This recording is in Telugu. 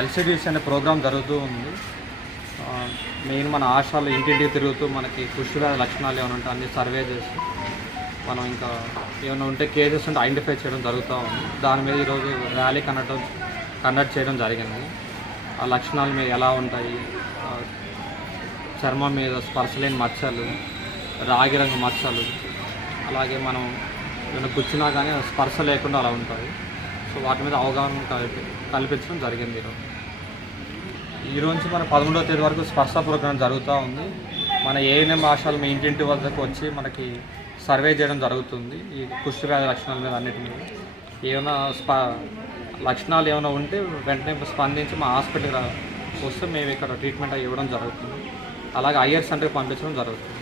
ఎల్సిడిస్ అనే ప్రోగ్రామ్ జరుగుతూ ఉంది. మెయిన్ మన ఆశాలు ఇంటింటికి తిరుగుతూ మనకి కుష్ఠవ్యాధి లక్షణాలు ఏమైనా ఉంటే అన్ని సర్వే చేసి మనం ఇంకా ఏమైనా ఉంటే కేసెస్ ఉంటే ఐడెంటిఫై చేయడం జరుగుతూ ఉంది. దాని మీద ఈరోజు ర్యాలీ కండక్ట్ చేయడం జరిగింది. ఆ లక్షణాలు మీద ఎలా ఉంటాయి, చర్మం మీద స్పర్శలేని మచ్చలు, రాగి రంగు మచ్చలు, అలాగే మనం ఏమైనా గుచ్చినా కానీ స్పర్శ లేకుండా అలా ఉంటాయి. సో వాటి మీద అవగాహన కల్పించడం జరిగింది. ఈరోజు నుంచి మన 11వ తేదీ వరకు స్పర్శ ప్రోగ్రాం జరుగుతూ ఉంది. మన ఏఎన్ఎం ఆశాలు మీ ఇంటింటి వద్దకు వచ్చి మనకి సర్వే చేయడం జరుగుతుంది. ఈ కుష్ఠవ్యాధి లక్షణాల మీద అన్నిటి మీద ఏమైనా లక్షణాలు ఏమైనా ఉంటే వెంటనే స్పందించి మా హాస్పిటల్కి వస్తే మేము ఇక్కడ ట్రీట్మెంట్ ఇవ్వడం జరుగుతుంది. అలాగే ఐఆర్ సెంటర్కి పంపించడం జరుగుతుంది.